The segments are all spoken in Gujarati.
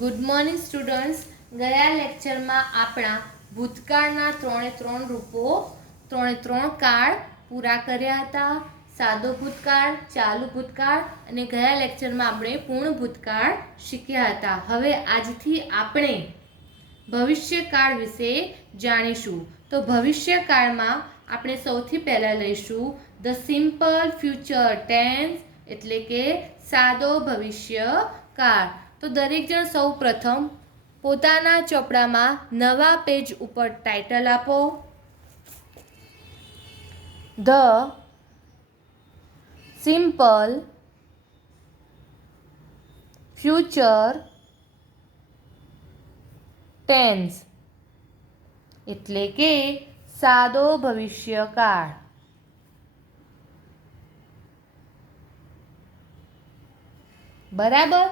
Good morning students. ગયા લેક્ચરમાં આપણા ભૂતકાળના 3 રૂપો 3 કાળ પૂરા કર્યા હતા. સાદો ભૂતકાળ, ચાલુ ભૂતકાળ અને ગયા લેક્ચરમાં આપણે પૂર્ણ ભૂતકાળ શીખ્યા હતા. હવે આજથી આપણે ભવિષ્યકાળ વિશે જાણીશું. તો ભવિષ્યકાળમાં આપણે સૌથી પહેલાં લઈશું ધ સિમ્પલ ફ્યુચર ટેન્સ, એટલે કે સાદો ભવિષ્યકાળ. તો દરેક જણ સૌ પ્રથમ પોતાના ચોપડામાં નવા પેજ ઉપર ટાઇટલ આપો. ધ સિમ્પલ ફ્યુચર ટેન્સ, એટલે કે સાદો ભવિષ્યકાળ. બરાબર.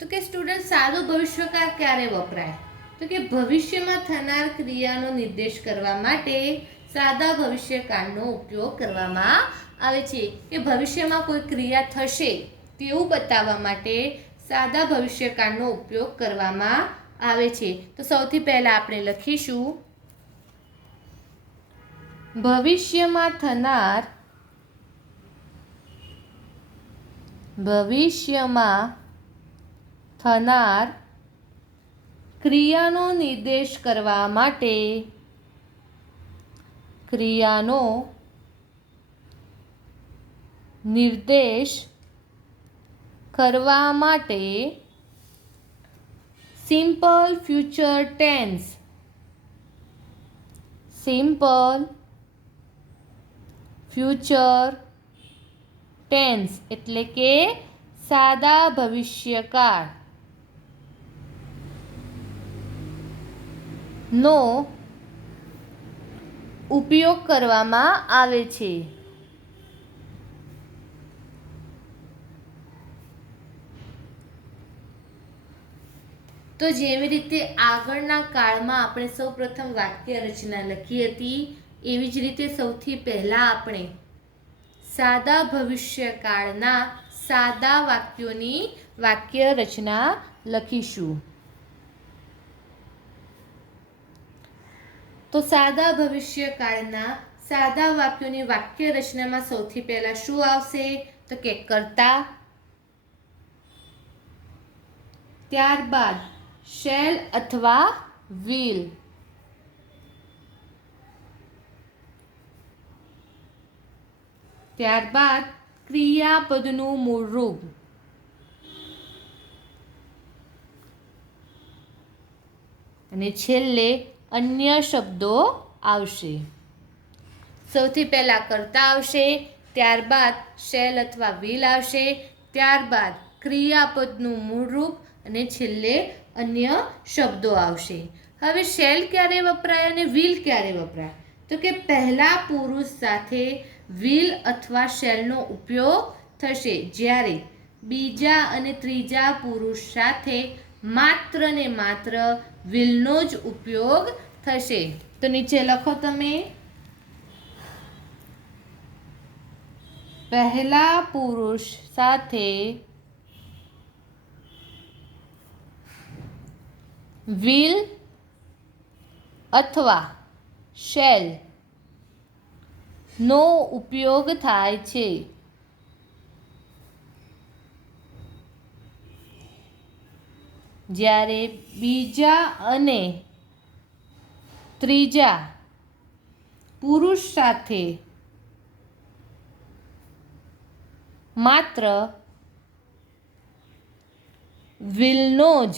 તો કે સ્ટુડન્ટ સાદો ભવિષ્યકાળ ક્યારે વપરાય? તો કે ભવિષ્યમાં થનાર ક્રિયાનો નિર્દેશ કરવા માટે સાદા ભવિષ્યકાળનો ઉપયોગ કરવામાં આવે છે. કે ભવિષ્યમાં કોઈ ક્રિયા થશે તેવું બતાવવા માટે સાદા ભવિષ્યકાળનો ઉપયોગ કરવામાં આવે છે. તો સૌથી પહેલા આપણે લખીશું ભવિષ્યમાં થનાર ક્રિયાનો નિર્દેશ કરવા માટે સિમ્પલ ફ્યુચર ટેન્સ એટલે કે સાદા ભવિષ્યકાળ નો ઉપયોગ કરવામાં આવે છે. તો જેવી રીતે આગળના કાળમાં આપણે સૌપ્રથમ વાક્ય રચના લખી હતી, એવી જ રીતે સૌથી પહેલા આપણે સાદા ભવિષ્યકાળના સાદા વાક્યોની વાક્ય રચના લખીશું. તો સાદા ભવિષ્યકાળના સાદા વાક્યોની વાક્ય રચનામાં સૌથી પહેલા શું આવશે? તો કે કર્તા, ત્યારબાદ શેલ અથવા વિલ, ત્યારબાદ ક્રિયાપદનું મૂળ રૂપ, અને છેલ્લે અન્ય શબ્દો આવશે. સૌથી પહેલા કર્તા આવશે, ત્યારબાદ શેલ અથવા વિલ આવશે, ત્યારબાદ ક્રિયાપદનું મૂળ રૂપ અને છેલ્લે અન્ય શબ્દો આવશે. હવે શેલ ક્યારે વપરાય અને વિલ ક્યારે વપરાય? તો કે પહેલા પુરુષ સાથે વિલ અથવા શેલનો ઉપયોગ થશે, જ્યારે બીજા અને ત્રીજા પુરુષ સાથે માત્ર ને માત્ર વિલનો જ ઉપયોગ થશે. તો નીચે લખો તમે, પહેલા પુરુષ સાથે વિલ અથવા શેલ નો ઉપયોગ થાય છે, જ્યારે બીજા અને ત્રીજા પુરુષ સાથે માત્ર વિલનો જ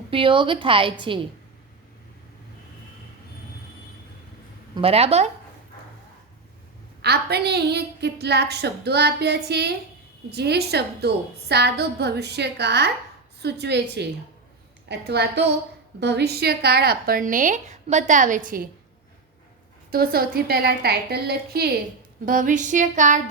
ઉપયોગ થાય છે. બરાબર. આપણને અહીંયા કેટલાક શબ્દો આપ્યા છે, જે શબ્દો સાદો ભવિષ્યકાળ સૂચવે છે અથવા તો ભવિષ્યકાળ આપણને બતાવે છે. તો સૌથી પહેલા ટાઇટલ લખીએ, ભવિષ્યકાળ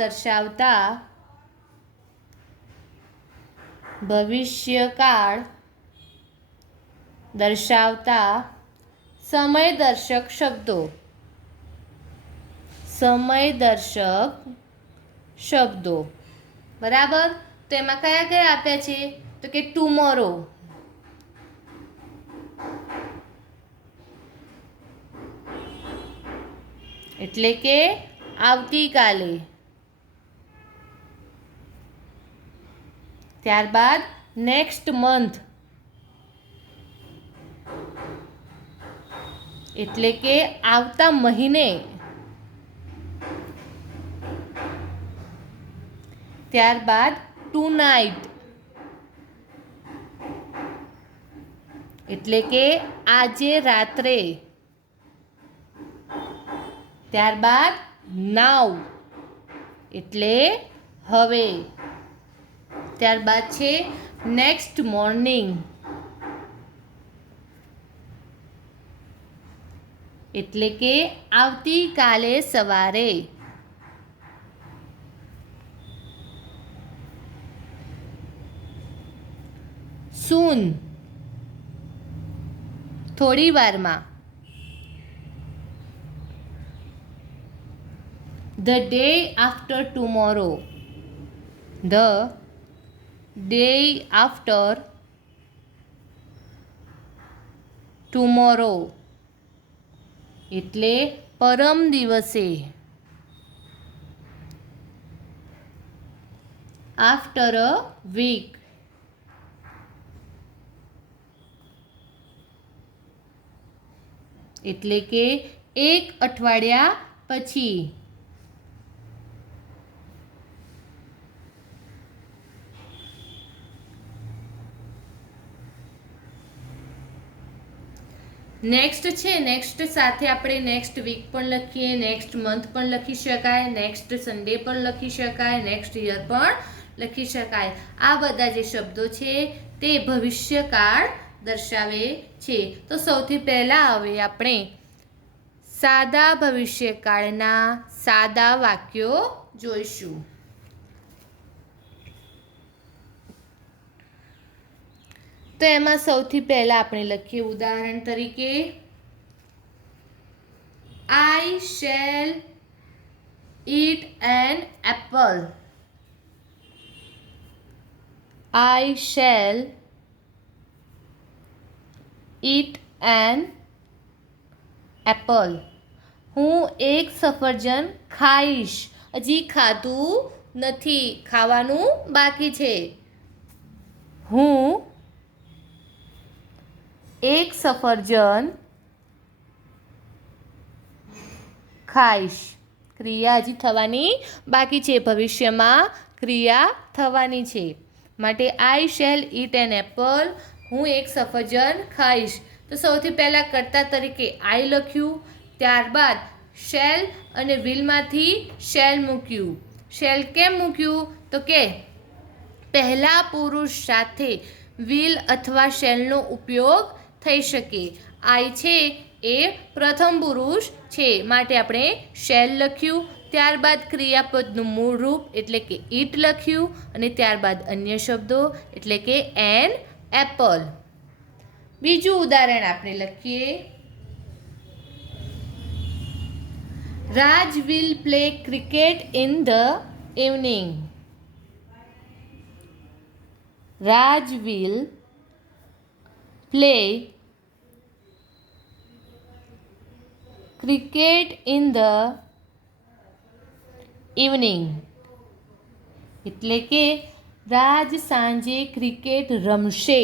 દર્શાવતા સમયદર્શક શબ્દો. બરાબર. તો એમાં કયા કયા આપ્યા છે? તો કે ટુમોરો, એટલે કે આવતીકાલે. ત્યારબાદ નેક્સ્ટ મંથ, એટલે કે આવતા મહિને. ત્યારબાદ ટુ નાઇટ, એટલે કે આજે રાત્રે. ત્યારબાદ નાવ, એટલે હવે. ત્યારબાદ છે નેક્સ્ટ મોર્નિંગ, એટલે કે આવતીકાલે સવારે. સૂન, થોડી વારમાં. The day after tomorrow, the day after tomorrow, એટલે પરમ દિવસે. આફ્ટર અ વીક, એટલે કે એક અઠવાડિયા પછી. નેક્સ્ટ છે, નેક્સ્ટ સાથે આપણે નેક્સ્ટ વીક પણ લખીએ, નેક્સ્ટ મંથ પણ લખી શકાય, નેક્સ્ટ સન્ડે પણ લખી શકાય, નેક્સ્ટ યર પણ લખી શકાય. આ બધા જે શબ્દો છે તે ભવિષ્યકાળ દર્શાવે છે. તો સૌથી પહેલાં હવે આપણે સાદા ભવિષ્યકાળના સાદા વાક્યો જોઈશું. તો એમાં સૌથી પહેલાં આપણે લખીએ ઉદાહરણ તરીકે, I shall eat an apple. I shall eat an apple. હું એક સફરજન ખાઈશ. હજી ખાધું નથી, ખાવાનું બાકી છે. હું એક સફરજન ખાઈશ. ક્રિયા હજી થવાની બાકી છે, ભવિષ્યમાં ક્રિયા થવાની છે. માટે I shall eat an apple, હું એક સફરજન ખાઈશ. તો સૌથી પહેલાં કર્તા તરીકે આઈ લખ્યું, ત્યારબાદ શેલ અને વિલમાંથી શેલ મૂક્યું. શેલ કેમ મૂક્યું? તો કે પહેલા પુરુષ સાથે વિલ અથવા શેલનો ઉપયોગ થઈ શકે. આઈ છે એ પ્રથમ પુરુષ છે, માટે આપણે શેલ લખ્યું. ત્યારબાદ ક્રિયાપદનું મૂળ રૂપ એટલે કે ઈટ લખ્યું અને ત્યારબાદ અન્ય શબ્દો એટલે કે એન એપલ. બીજું ઉદાહરણ આપણે લખીએ, Raj will play cricket in the evening. Raj will play cricket in the evening, એટલે કે રાજ સાંજે ક્રિકેટ રમશે.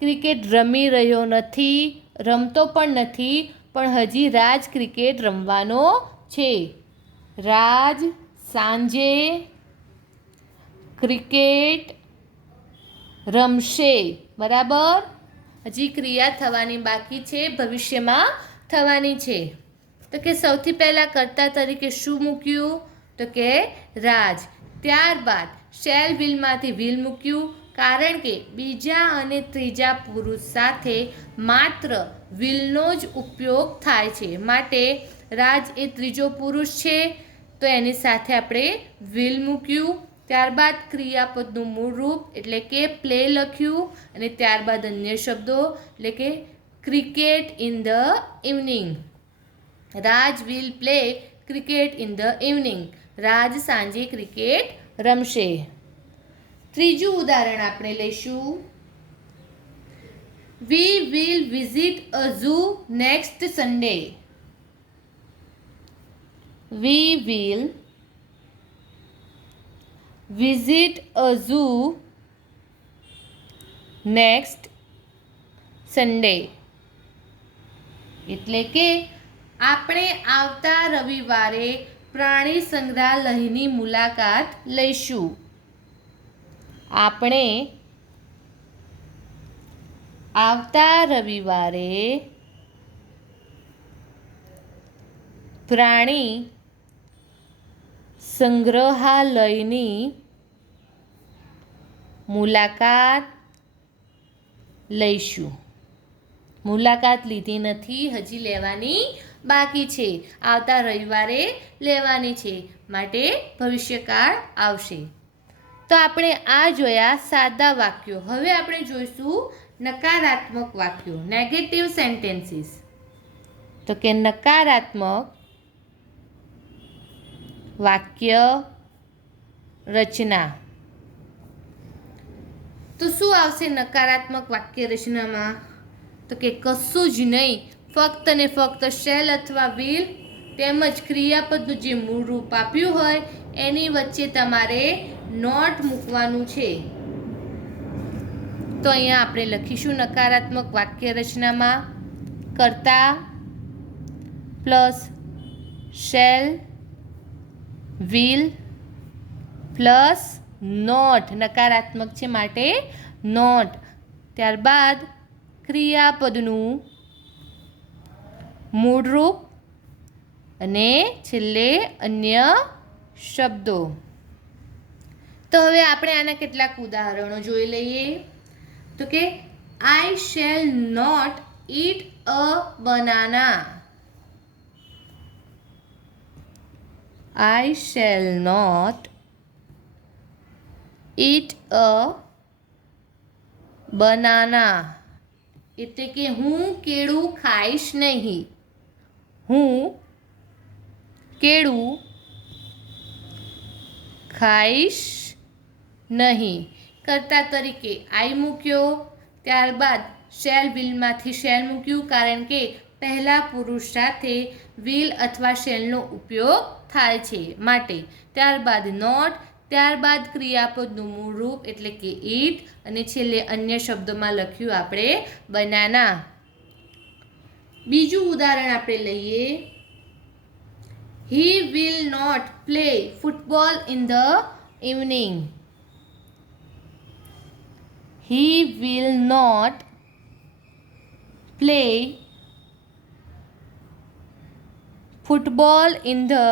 ક્રિકેટ રમી રહ્યો નથી, રમતો પણ નથી, પણ હજી રાજ ક્રિકેટ રમવાનો છે. રાજ સાંજે ક્રિકેટ રમશે. બરાબર, હજી ક્રિયા થવાની બાકી છે, ભવિષ્યમાં થવાની છે. તો કે સૌથી પહેલાં કર્તા તરીકે શું મૂક્યું? તો કે રાજ. ત્યારબાદ શેલ વિલમાંથી વિલ મૂક્યું, કારણ કે બીજા અને ત્રીજા પુરુષ સાથે માત્ર વિલનો જ ઉપયોગ થાય છે. માટે રાજ એ ત્રીજો પુરુષ છે, તો એની સાથે આપણે વિલ મૂક્યું. ત્યારબાદ ક્રિયાપદનું મૂળ રૂપ એટલે કે પ્લે લખ્યું અને ત્યારબાદ અન્ય શબ્દો એટલે કે cricket in the evening. Raj will play cricket in the evening. Raj સાંજે ક્રિકેટ રમશે. ત્રીજું ઉદાહરણ આપણે લઈશું. We will visit a zoo next Sunday. We will visit a zoo next Sunday. એટલે કે આપણે આવતા રવિવારે પ્રાણી સંગ્રહાલયની મુલાકાત લઈશું. આપણે આવતા રવિવારે પ્રાણી સંગ્રહાલયની મુલાકાત લઈશું. મુલાકાત લીધી નથી, હજી લેવાની બાકી છે. આવતા રવિવારે લેવાની છે, માટે ભવિષ્યકાળ આવશે. તો આપણે આ જોયા સાદા વાક્યો. હવે આપણે જોઈશું નકારાત્મક વાક્યો, નેગેટિવ સેન્ટેન્સીસ. તો કે નકારાત્મક વાક્ય રચના. તો શું આવશે નકારાત્મક વાક્ય રચનામાં? તો કે કશું જ નહીં, ફક્ત ને ફક્ત શેલ અથવા વિલ તેમજ ક્રિયાપદનું જે મૂળ રૂપ આપ્યું હોય એની વચ્ચે તમારે નોટ મૂકવાનું છે. તો અહીંયા આપણે લખીશું નકારાત્મક વાક્ય રચનામાં કર્તા plus shall will plus not. નકારાત્મક છે માટે નોટ. ત્યારબાદ ક્રિયાપદનું મૂળરૂપ અને છેલ્લે અન્ય શબ્દો. તો હવે આપણે આના કેટલાક ઉદાહરણો જોઈ લઈએ. તો કે I shall not eat a banana. I shall not eat a banana. એટલે કે હું કેળું ખાઈશ નહીં. હું કેળું ખાઈશ નહીં. કર્તા તરીકે આઈ મૂક્યો, ત્યારબાદ શેલ વિલમાંથી શેલ મૂક્યું, કારણ કે પહેલા પુરુષ સાથે વિલ અથવા શેલનો ઉપયોગ થાય છે માટે. ત્યારબાદ નોટ, ત્યારબાદ ક્રિયાપદનું મૂળ રૂપ એટલે કે ઈટ, અને છેલ્લે અન્ય શબ્દોમાં લખ્યું આપણે બનાના. બીજું ઉદાહરણ આપણે લઈએ. He will not play football in the evening. He will not play football in the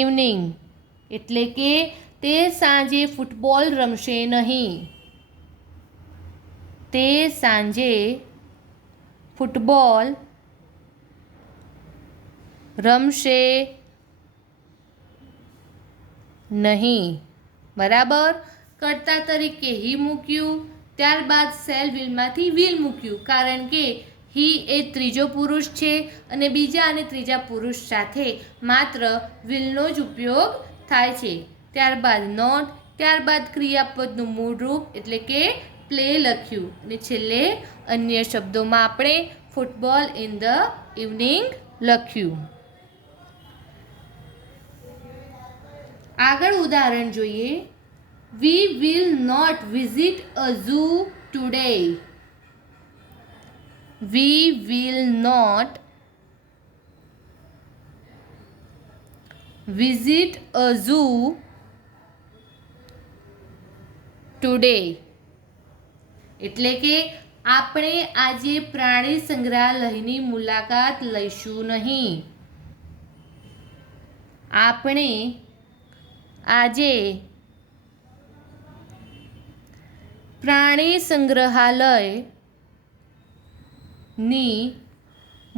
evening. એટલે કે તે સાંજે ફૂટબોલ રમશે નહીં. તે સાંજે ફૂટબોલ રમશે નહીં. બરાબર. કર્તા તરીકે હી મૂક્યું, ત્યારબાદ સેલ વિલમાંથી વિલ મૂક્યું, કારણ કે હી એ ત્રીજો પુરુષ છે અને બીજા અને ત્રીજા પુરુષ સાથે માત્ર વિલનો જ ઉપયોગ થાય છે. ત્યારબાદ નોટ, ત્યારબાદ ક્રિયાપદનું મૂળ રૂપ એટલે કે પ્લે લખ્યું, અને છેલ્લે અન્ય શબ્દોમાં આપણે ફૂટબોલ ઇન ધ ઇવનિંગ લખ્યું. આગળ ઉદાહરણ જોઈએ. We will not visit a zoo today. We will not visit a zoo today. એટલે કે આપણે આજે પ્રાણી સંગ્રહાલયની મુલાકાત લઈશું નહીં. આપણે આજે પ્રાણી સંગ્રહાલયની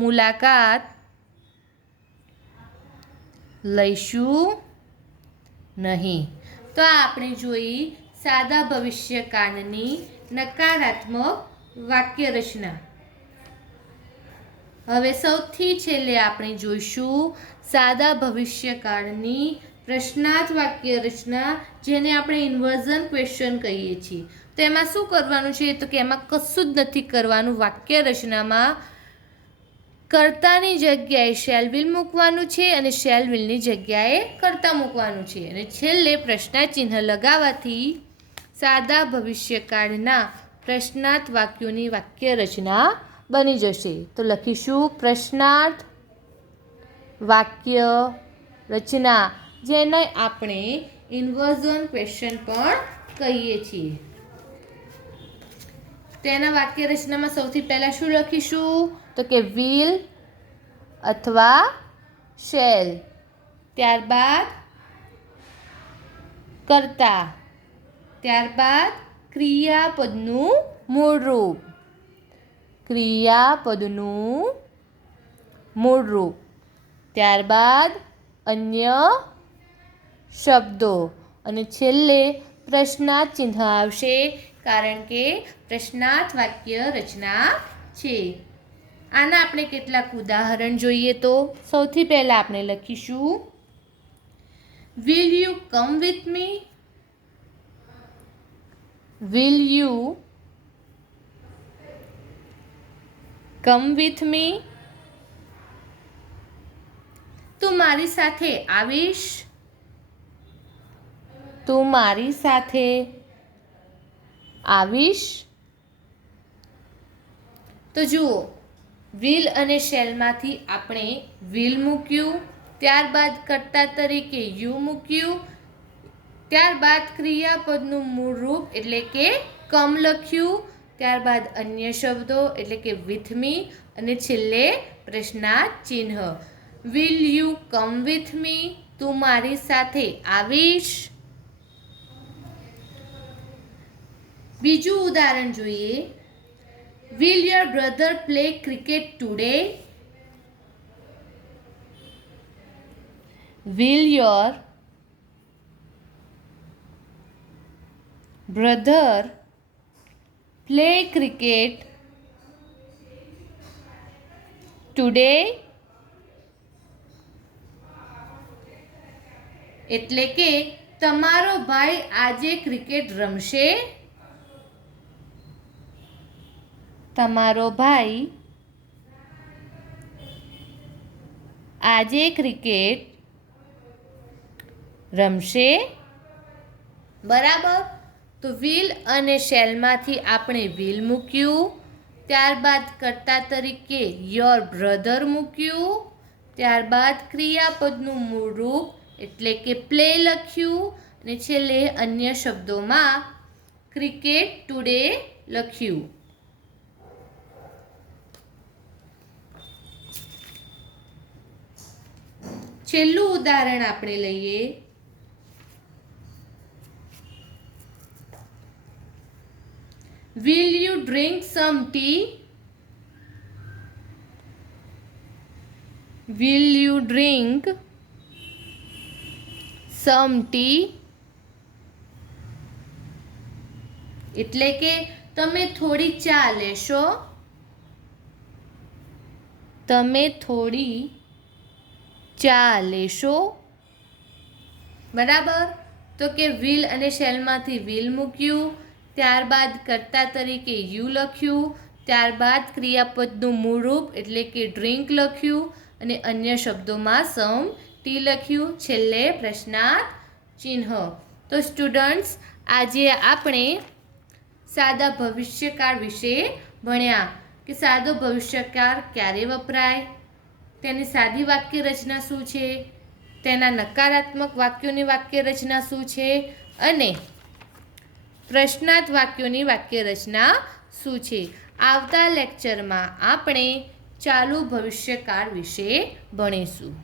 મુલાકાત લઈશું નહીં. તો આપણે જોઈ સાદા ભવિષ્યકાળની નકારાત્મક વાક્ય રચના. હવે સૌથી છેલ્લે આપણે જોઈશું સાદા ભવિષ્યકાળની પ્રશ્નાર્થ વાક્ય રચના, જેને આપણે ઇન્વર્ઝન ક્વેશ્ચન કહીએ છીએ. તો એમાં શું કરવાનું છે? તો કે એમાં કશું જ નથી કરવાનું. વાક્ય રચનામાં કર્તાની જગ્યાએ શેલ વિલ મૂકવાનું છે અને શેલ વિલની જગ્યાએ કર્તા મૂકવાનું છે. અને છેલ્લે પ્રશ્નાચિહ્ન લગાવવાથી સાદા ભવિષ્યકાળના પ્રશ્નાર્થ વાક્યોની વાક્ય રચના બની જશે. તો લખીશું પ્રશ્નાર્થ વાક્ય રચના, જેને આપણે ઇન્વર્ઝન ક્વેશ્ચન પણ કહીએ છીએ. તેના વાક્ય રચનામાં સૌથી પહેલાં શું લખીશું? તો કે વિલ અથવા શેલ, ત્યારબાદ કર્તા, ત્યારબાદ ક્રિયાપદનું મૂળરૂપ, ક્રિયાપદનું મૂળરૂપ, ત્યારબાદ અન્ય શબ્દો અને છેલ્લે પ્રશ્નાર્થ ચિહ્ન આવશે, કારણ કે પ્રશ્નાર્થ વાક્ય રચના છે. આના આપણે કેટલાક ઉદાહરણ જોઈએ. તો સૌથી પહેલાં આપણે લખીશું will you come with me, will you come with me, તું મારી સાથે આવીશ, તું મારી સાથે આવીશ. તો જુઓ, વિલ અને શેલમાંથી આપણે વિલ મૂક્યું, ત્યારબાદ કર્તા તરીકે યુ મૂક્યું, ત્યારબાદ ક્રિયાપદનું મૂળરૂપ એટલે કે કમ લખ્યું, ત્યારબાદ અન્ય શબ્દો એટલે કે વિથ મી અને છેલ્લે પ્રશ્નાર્થ ચિહ્ન. Will you come with me, તું મારી સાથે આવીશ. બીજું ઉદાહરણ જોઈએ. Will your brother play cricket today, will your brother play cricket today, એટલે કે તમારો ભાઈ આજે ક્રિકેટ રમશે, તમારો ભાઈ આજે ક્રિકેટ રમશે. બરાબર. તો વિલ અને શેલમાંથી આપણે વિલ મૂક્યું, ત્યારબાદ કર્તા તરીકે યોર બ્રધર મૂક્યું, ત્યારબાદ ક્રિયાપદનું મૂળરૂપ એટલે કે પ્લે લખ્યું અને છેલ્લે અન્ય શબ્દોમાં ક્રિકેટ ટુડે લખ્યું. છેલ્લું ઉદાહરણ આપણે લઈએ. Will you drink some tea, will you drink some tea, એટલે કે તમે થોડી ચા લેશો, તમે થોડી ચા લેશો. બરાબર. તો કે વિલ અને શેલમાંથી વિલ મૂક્યું, ત્યારબાદ કર્તા તરીકે યુ લખ્યું, ત્યારબાદ ક્રિયાપદનું મૂળરૂપ એટલે કે ડ્રિંક લખ્યું અને અન્ય શબ્દોમાં સમ ટી લખ્યું, છેલ્લે પ્રશ્નાર્થ ચિહ્ન. તો સ્ટુડન્ટ્સ, આજે આપણે સાદા ભવિષ્યકાળ વિશે ભણ્યા કે સાદો ભવિષ્યકાળ ક્યારે વપરાય, તેની સાદી વાક્ય રચના શું છે, તેના નકારાત્મક વાક્યોની વાક્ય રચના શું છે અને પ્રશ્નાર્થ વાક્યોની વાક્ય રચના શું છે. આવતા લેક્ચરમાં આપણે ચાલુ ભવિષ્યકાળ વિશે ભણીશું.